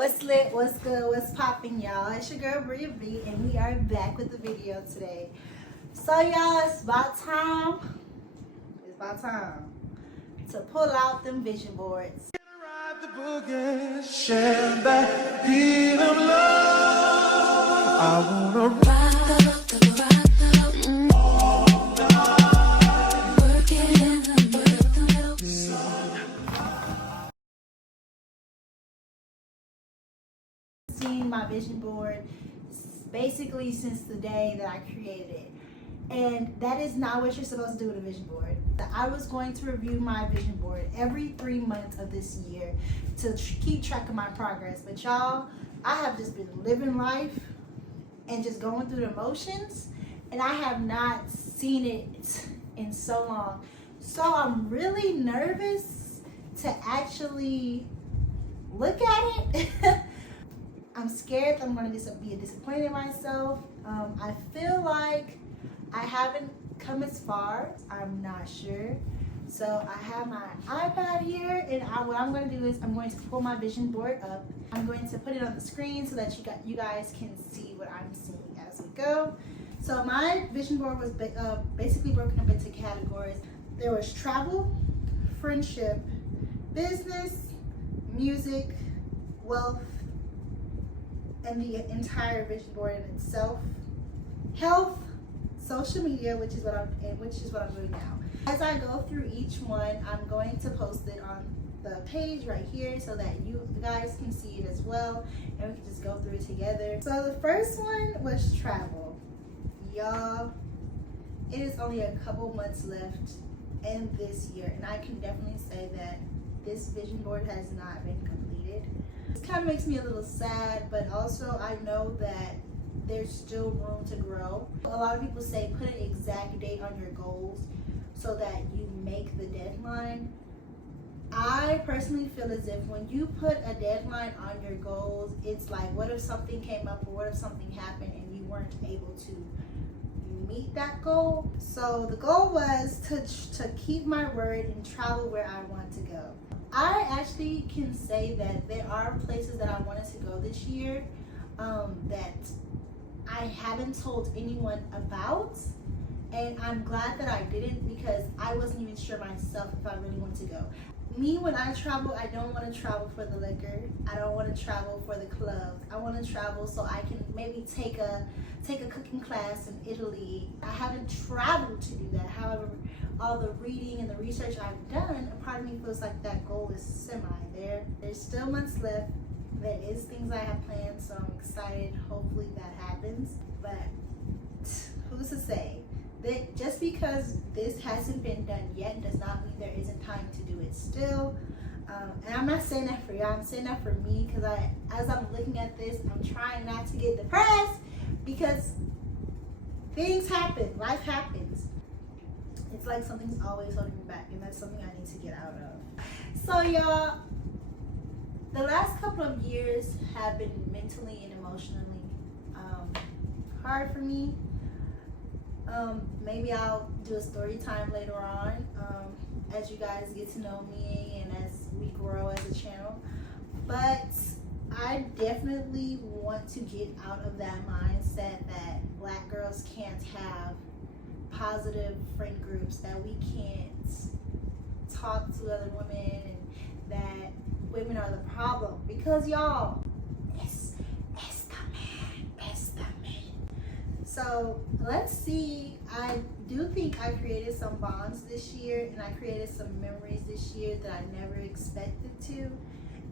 What's lit, what's good, what's popping, y'all? It's your girl Bria B, and we are back with the video today. So y'all, it's about time to pull out them vision boards. Ride the boogie, share that beat of love. I wanna ride all night, working in the Seeing my vision board basically since the day that I created it. And that is not what you're supposed to do with a vision board. I was going to review my vision board every 3 months of this year to keep track of my progress. But y'all, I have just been living life and just going through the motions, and I have not seen it in so long. So I'm really nervous to actually look at it. I'm scared that I'm going to be disappointed in myself. I feel like I haven't come as far. I'm not sure. So I have my iPad here, and what I'm going to do is I'm going to pull my vision board up. I'm going to put it on the screen so that you guys can see what I'm seeing as we go. So my vision board was basically broken up into categories. There was travel, friendship, business, music, wealth, and the entire vision board in itself, health, social media, which is what I'm doing now. As I go through each one, I'm going to post it on the page right here so that you guys can see it as well, and we can just go through it together. So the first one was travel. Y'all, it is only a couple months left in this year, and I can definitely say that this vision board has not been completed. This kind of makes me a little sad, but also I know that there's still room to grow. A lot of people say put an exact date on your goals so that you make the deadline. I personally feel as if when you put a deadline on your goals, it's like, what if something came up or what if something happened and you weren't able to meet that goal? So the goal was to keep my word and travel where I want to go. I actually can say that there are places that I wanted to go this year that I haven't told anyone about, and I'm glad that I didn't, because I wasn't even sure myself if I really want to go. Me, when I travel, I don't want to travel for the liquor. I don't want to travel for the clubs. I want to travel so I can maybe take a cooking class in Italy. I haven't traveled to do that. However, all the reading and the research I've done, a part of me feels like that goal is semi there. There's still months left. There is things I have planned, so I'm excited. Hopefully that happens. But who's to say? That just because this hasn't been done yet does not mean there isn't time to do it still. And I'm not saying that for y'all, I'm saying that for me, because as I'm looking at this, I'm trying not to get depressed, because things happen, life happens. It's like something's always holding me back, and that's something I need to get out of. So y'all, the last couple of years have been mentally and emotionally hard for me. Maybe I'll do a story time later on as you guys get to know me and as we grow as a channel. But I definitely want to get out of that mindset that Black girls can't have positive friend groups, that we can't talk to other women, and that women are the problem. Because y'all, it's the men. So let's see. I do think I created some bonds this year, and I created some memories this year that I never expected to,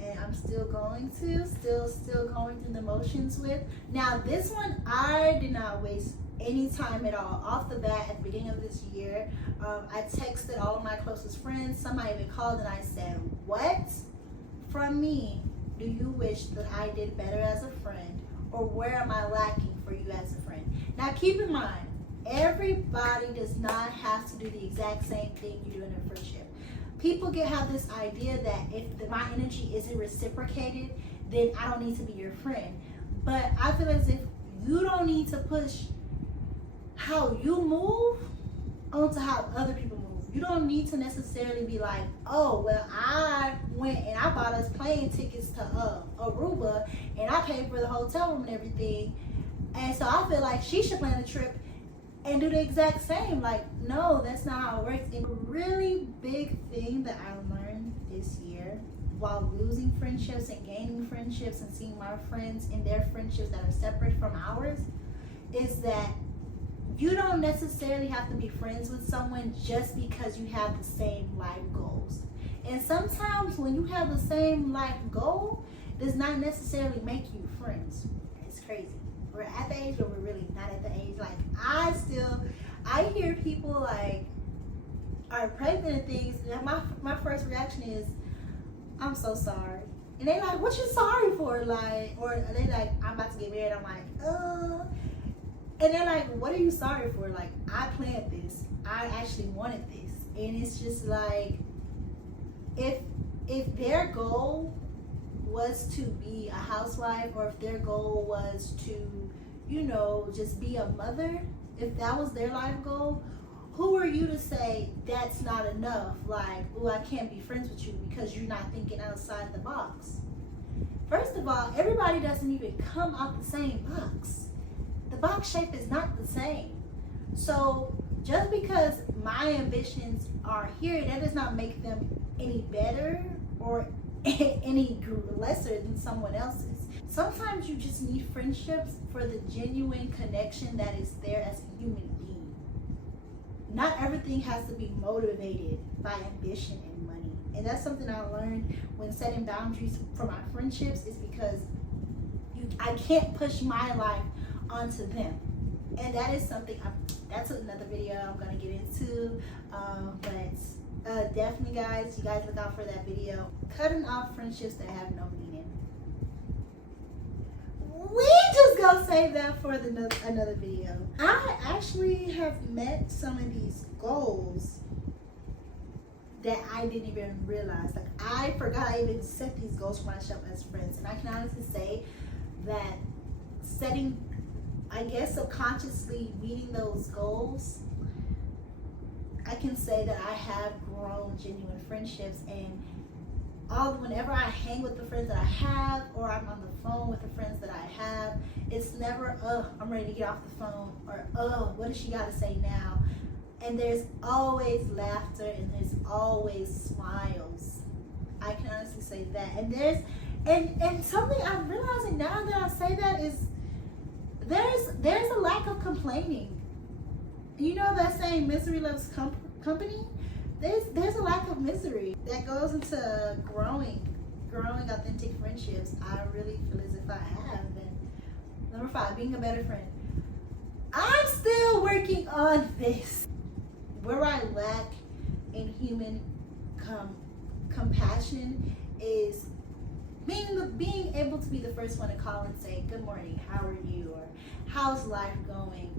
and I'm still going to, still going through the motions with. Now this one, I did not waste any time at all. Off the bat, at the beginning of this year, I texted all of my closest friends. Somebody even called, and I said, what from me do you wish that I did better as a friend, or where am I lacking for you as a friend? Now keep in mind, everybody does not have to do the exact same thing you do in a friendship. People have this idea that if my energy isn't reciprocated, then I don't need to be your friend. But I feel as if you don't need to push how you move onto how other people move. You don't need to necessarily be like, oh, well, I went and I bought us plane tickets to Aruba and I paid for the hotel room and everything. And so I feel like she should plan a trip and do the exact same. Like, no, that's not how it works. And a really big thing that I learned this year while losing friendships and gaining friendships and seeing my friends and their friendships that are separate from ours is that you don't necessarily have to be friends with someone just because you have the same life goals. And sometimes when you have the same life goal, does not necessarily make you friends. It's crazy. We're at the age, but we're really not at the age. Like, I hear people like are pregnant and things, and my first reaction is, I'm so sorry. And they like, what you sorry for? Like, or they like, I'm about to get married. I'm like, and they're like, what are you sorry for? Like, I planned this. I actually wanted this. And it's just like, if their goal was to be a housewife, or if their goal was to, you know, just be a mother, if that was their life goal, who are you to say that's not enough? Like, oh, I can't be friends with you because you're not thinking outside the box. First of all, everybody doesn't even come out the same box. The box shape is not the same. So just because my ambitions are here, that does not make them any better or any lesser than someone else's. Sometimes you just need friendships for the genuine connection that is there as a human being. Not everything has to be motivated by ambition and money. And that's something I learned when setting boundaries for my friendships, is because I can't push my life onto them. And that is something, that's another video I'm going to get into. But definitely, guys, you guys look out for that video. Cutting off friendships that have no meaning. We just gonna save that for another video. I actually have met some of these goals that I didn't even realize. Like, I forgot I even set these goals for myself as friends. And I can honestly say that setting, I guess, subconsciously meeting those goals, I can say that I have grown genuine friendships. And whenever I hang with the friends that I have, or I'm on the phone with the friends that I have, it's never, I'm ready to get off the phone, or what does she got to say now? And there's always laughter, and there's always smiles. I can honestly say that. And something I'm realizing now that I say that is, there's a lack of complaining. You know that saying, misery loves company? There's a lack of misery that goes into growing authentic friendships. I really feel as if I have. And number 5, being a better friend. I'm still working on this. Where I lack in human compassion is being able to be the first one to call and say, good morning, how are you? Or how's life going?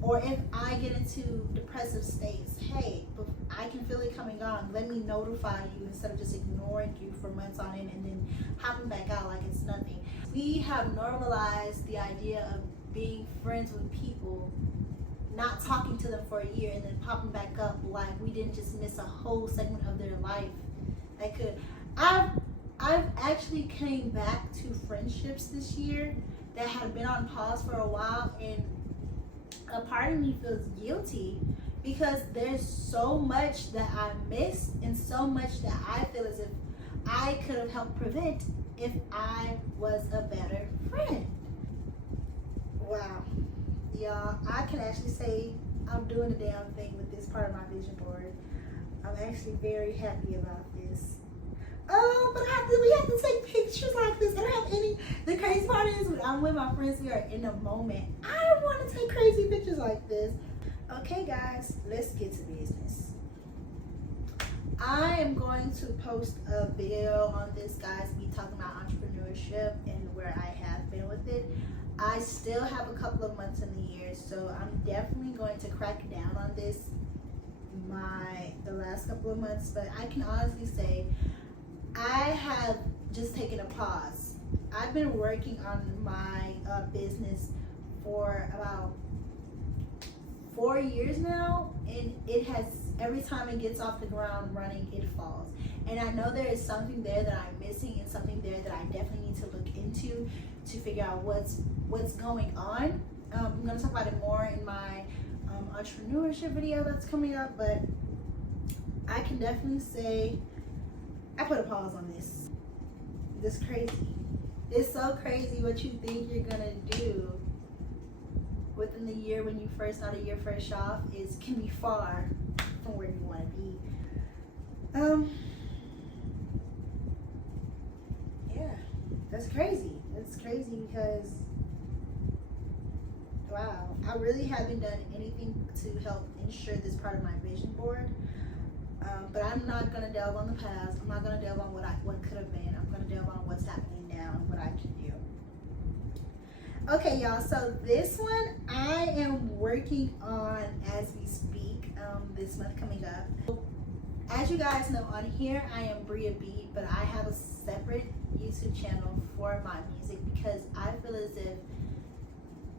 Or if I get into depressive states, hey, I can feel it coming on. Let me notify you instead of just ignoring you for months on end and then hopping back out like it's nothing. We have normalized the idea of being friends with people, not talking to them for a year and then popping back up like we didn't just miss a whole segment of their life. I've actually came back to friendships this year that had been on pause for a while, and a part of me feels guilty because there's so much that I missed and so much that I feel as if I could have helped prevent if I was a better friend. Wow. Y'all, I can actually say I'm doing the damn thing with this part of my vision board. I'm actually very happy about this. But we have to take pictures like this. I don't have any. The crazy part is when I'm with my friends, we are in a moment. I don't want to take crazy pictures like this. Okay, guys, let's get to business. I am going to post a video on this, guys, me talking about entrepreneurship and where I have been with it. I still have a couple of months in the year, so I'm definitely going to crack down on this the last couple of months, but I can honestly say I have just taken a pause. I've been working on my business for about 4 years now, and it has every time it gets off the ground running, it falls. And I know there is something there that I'm missing, and something there that I definitely need to look into to figure out what's going on. I'm going to talk about it more in my entrepreneurship video that's coming up, but I can definitely say I put a pause on this. This crazy. It's so crazy what you think you're gonna do within the year when you first start your first shop can be far from where you want to be. Yeah, that's crazy. It's crazy because wow, I really haven't done anything to help ensure this part of my vision board. But I'm not gonna delve on the past. I'm not gonna delve on what could have been. I'm gonna delve on what's happening now and what I can do. Okay, y'all. So this one I am working on as we speak. This month coming up. As you guys know, on here I am Bria B I, but I have a separate YouTube channel for my music because I feel as if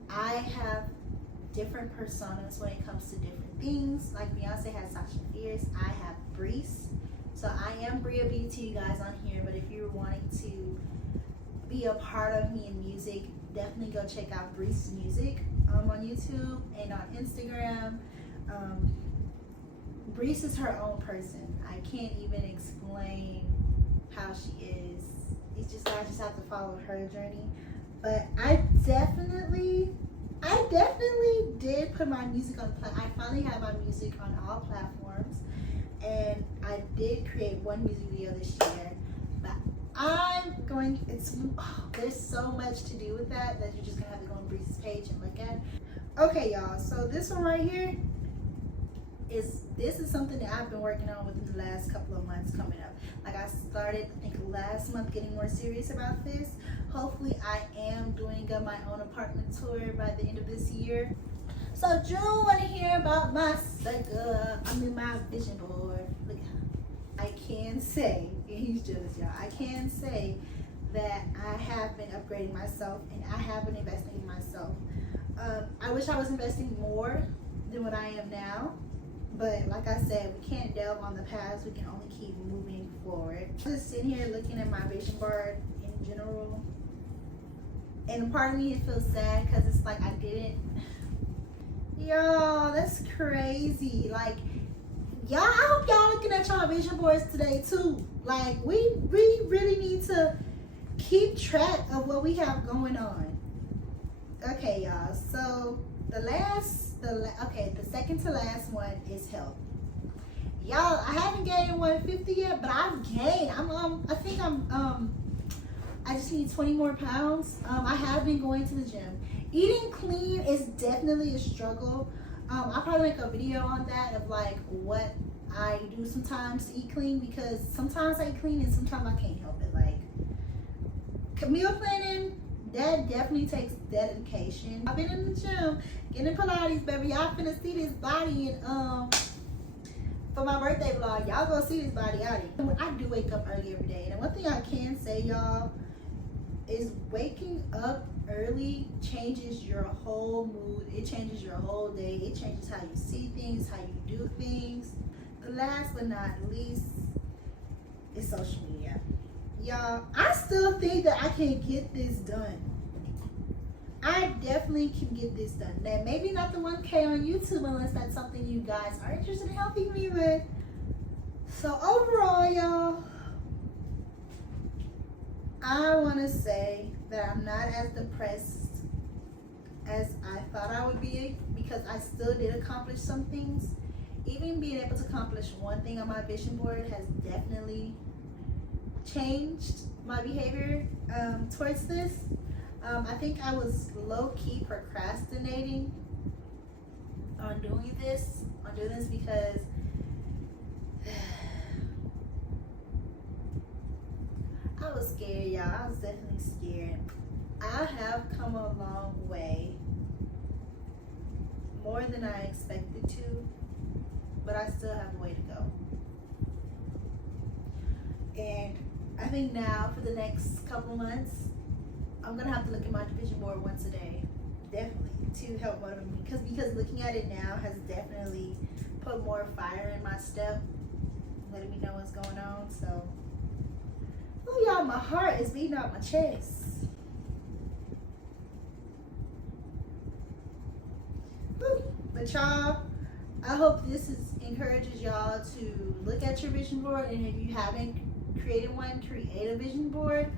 I have different personas when it comes to different things. Like Beyonce has Sasha Fierce, I have Breeze. So I am Bria B to you guys on here, but if you're wanting to be a part of me in music, definitely go check out Breeze Music on YouTube and on Instagram. Breeze is her own person. I can't even explain how she is. It's just I just have to follow her journey. But I definitely did put my music on. I finally have my music on all platforms, and I did create one music video this year. But there's so much to do with that you're just gonna have to go on Breeze's page and look at. Okay, y'all. So this one right here is something that I've been working on within the last couple of months coming up. Like I started, I think last month, getting more serious about this. Hopefully I am doing my own apartment tour by the end of this year. So June, want to hear about my sucker? I'm in my vision board. Look, I can say, and he's jealous, y'all. I can say that I have been upgrading myself and I have been investing in myself. I wish I was investing more than what I am now. But like I said, we can't delve on the past. We can only keep moving forward. Just sitting here looking at my vision board in general. And part of me, it feels sad because it's like I didn't. Yo, that's crazy. Like, y'all, I hope y'all looking at y'all vision boards today too. Like, we really need to keep track of what we have going on. Okay, y'all. So the second to last one is health. Y'all, I haven't gained 150 yet, but I've gained. I just need 20 more pounds. I have been going to the gym. Eating clean is definitely a struggle. I'll probably make a video on that of like what I do sometimes to eat clean, because sometimes I eat clean and sometimes I can't help it. Like meal planning, that definitely takes dedication. I've been in the gym, getting Pilates, baby. Y'all finna see this body and for my birthday vlog. Y'all go see this body out here. I do wake up early every day, and one thing I can say, y'all, is waking up early changes your whole mood. It changes your whole day. It changes how you see things, how you do things. The last but not least is social media. Y'all, I still think that I can get this done. I definitely can get this done. Now, maybe not the 1K on YouTube unless that's something you guys are interested in helping me with. So overall, y'all, I want to say that I'm not as depressed as I thought I would be, because I still did accomplish some things. Even being able to accomplish one thing on my vision board has definitely changed my behavior towards this. I think I was low-key procrastinating on doing this because I was scared, y'all. I was definitely scared. I have come a long way, more than I expected to, but I still have a way to go. And I think now for the next couple months, I'm gonna have to look at my vision board once a day definitely to help motivate me because looking at it now has definitely put more fire in my step, letting me know what's going on. So, oh y'all, my heart is beating out my chest. Whew. But y'all, I hope this encourages y'all to look at your vision board, and if you haven't created one, create a vision board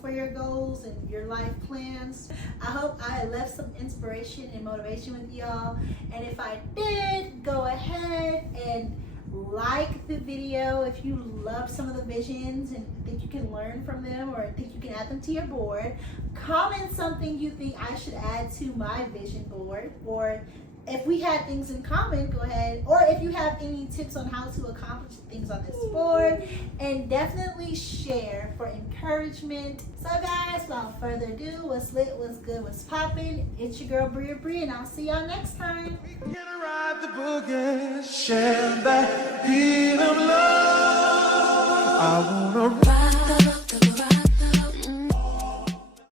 for your goals and your life plans. I hope I left some inspiration and motivation with y'all, and if I did, go ahead and like the video if you love some of the visions and think you can learn from them or think you can add them to your board. Comment something you think I should add to my vision board, or if we had things in common, go ahead. Or if you have any tips on how to accomplish things on this board, and definitely share for encouragement. So guys, without further ado, what's lit, what's good, what's poppin'? It's your girl Bria B I, and I'll see y'all next time. We can ride the boogie, share that beat of love. I wanna